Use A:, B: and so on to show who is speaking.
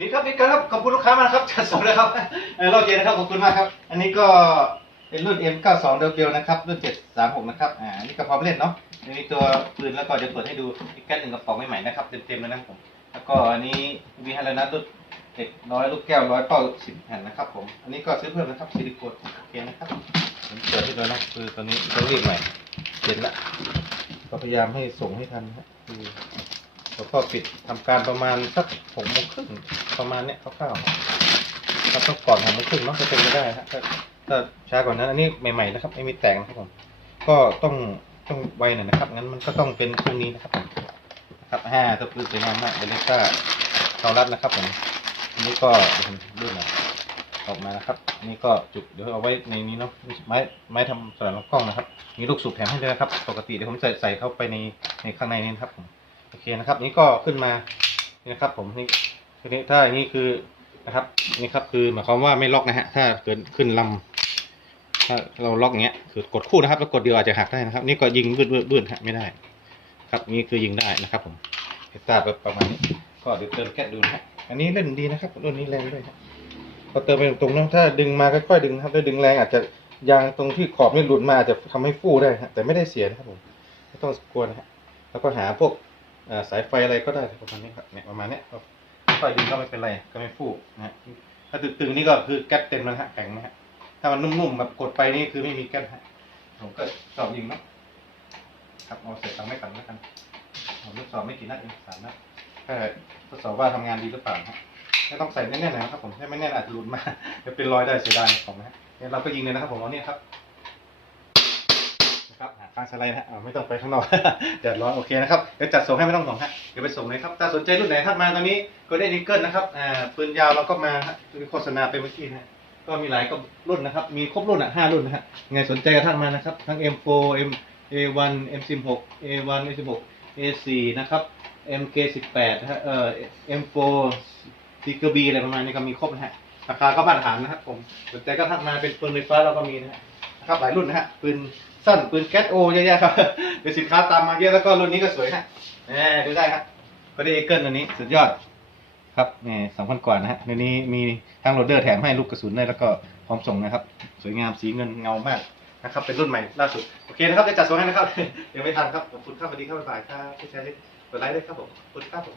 A: ดีครับดีครับขอบคุณลูกค้ามากครับจัดส่งเลยครับเออรอบเย็นนะครับขอบคุณมากครับ อันนี้ก็เป็นรุ่น M92 เดลนะครับรุ่น 736 นะครับอ่านี่ก็พร้อมเล่นเนาะมีตัวปืนแล้วก็จะเปิดให้ดูอีกแก๊สหนึ่งกระป๋องใหม่ๆนะครับเต็มๆเลยนะครับผมแล้วก็อันนี้มีให้แล้วนะรุ่นเด็กร้อยลูกแก้วร้อยเป้าสิบแผ่นนะครับผม อันนี้ก็ซื้อเพิ่มนะครับซิลิโคนโอเคนะครับผมเปิดให้ดูนะคือตอนนี้ต้องรีบใหม่เสร็จละก็พยายามให้ส่งให้ทันนะคือ แล้วก็ปิดทำการประมาณสักหกโมงครึ่งประมาณเนี้ยคร่าวๆถ้าต้องก่อนหกโมงครึ่งเนาะจะเป็นไม่ได้ฮะถ้าถ้าช้ากว่านั้นอันนี้ใหม่ๆนะครับ ไม่มีแต่งนะครับผมก็ต้องต้องไวหน่อยนะครับงั้นมันก็ต้องเป็นพรุ่งนี้นะครับผมนะครับห้าตัวปืนสวยงามมากเบลเลต้าเทารัดนะครับผมอันนี้ก็เดี๋ยวผมดูหน่อยออกมานะครับนนี้ก็จุดเดี๋ยวเอาไว้ในนี้เนาะไม้ไม้ทำสำหรับกล้องนะครับ มีลูกสูบแถมให้ด้วยนะครับ ปกติเดี๋ยวผมใส่ใส่เข้าไปในในข้างในนี้นครับผม เคนะครับ นี่ก็ขึ้นมานี่นะครับ ผมนี่ทีนี้ถ้าอย่างนี้คือนะครับนี่ครับคือหมายความว่าไม่ล็อกนะฮะถ้าเกิดขึ้นลำถ้าเราล็อกอย่างเงี้ยคือกดคู่นะครับ แล้วกดเดียวอาจจะหักได้นะครับ นี่ก็ยิงบืดบืดบืดฮะไม่ได้ ครับนี่คือยิงได้นะครับ ผมเตาแบบประมาณนี้ ก็เดี๋ยวเติมแก๊สดูนะฮะอันนี้เล่นดีนะครับรุ่นนี้แรงด้วยครับพอเติมไปตรงๆนะถ้าดึงมาค่อยๆดึงครับถ้าดึงแรงอาจจะยางตรงที่ขอบนี่หลุดมาอาจจะทำให้ฟูได้ฮะแต่ไม่ได้เสียนะครับผมไม่ต้องกลัวนะฮะแล้วก็หาพวก สายไฟอะไรก็ได้ประมาณนี้ครับเนี่ยประมาณนี้ยก็ค่อยดึงก็ไม่เป็นไรก็ไม่ฟูนะฮะถ้าตึงๆนี่ก็คือแก๊สเต็มแล้วฮะแข็งนะฮะถ้ามันนุ่มๆแบบกดไปนี่คือไม่มีแก๊สฮะผมก็สอบยิงเนาะครับเอาเสร็จเอาไม่กันแล้วกันผมทดสอบไม่กี่นัดเองสามนัดแค่ทดสอบว่าทำงานดีหรือเปล่าฮะไม่ต้องใส่แน่นๆนะครับผมถ้าไม่แน่นอาจจะหลุดมาจะเป็นรอยได้เสียดายของนะฮะเนี่ยเราก็ยิงเลยนะครับผมเอาเนี่ยครับ ครับหาข้างสไลด์นะฮะไม่ต้องไปข้างนอกแดดร้อนโอเคนะครับเดี๋ยวจัดส่งให้ไม่ต้องห่วงฮะเดี๋ยวไปส่งเลยครับถ้าสนใจรุ่นไหนทักมาตอนนี้ก็ได้นิเกิลนะครับอ่าปืนยาวเราก็มาฮะโฆษณาไปเมื่อกี้นะฮะก็มีหลายก็รุ่นนะครับ มีครบรุ่นอะห้ารุ่นนะฮะไงสนใจก็ทักมานะครับ ทั้ง M4 M A1 M16 A1 M16 A4 นะครับ MK18 นะฮะเอ่อ M4 ซีเกอร์บีอะไรประมาณนี้ก็มีครบนะฮะราคาก็มาตรฐานนะครับผมสนใจก็ทักมาเป็นปืนไฟฟ้าเราก็มีนะฮะ ครับหลายรุ่นนะฮะปืนสั้นปืนแก๊สโอเยอะแยะครับเดี๋ยวสินค้าตามมาเยอะแล้วก็รุ่นนี้ก็สวยฮะแหมดูได้ครับก็ได้เอเกิลตัวนี้สุดยอดครับนี่สองพันกว่านะฮะในนี้มีทั้งโหลดเดอร์แถมให้ลูกกระสุนด้วยแล้วก็พร้อมส่งนะครับ สวยงามสีเงินเงามากนะครับ เป็นรุ่นใหม่ล่าสุด โอเคนะครับจะจัดส่งให้นะครับเดี๋ยวไม่ทันครับขอบคุณครับสวัสดีครับบ๊ายบายครับพี่ชายเล็กกดไลค์ด้วยครับผมขอบคุณครับผม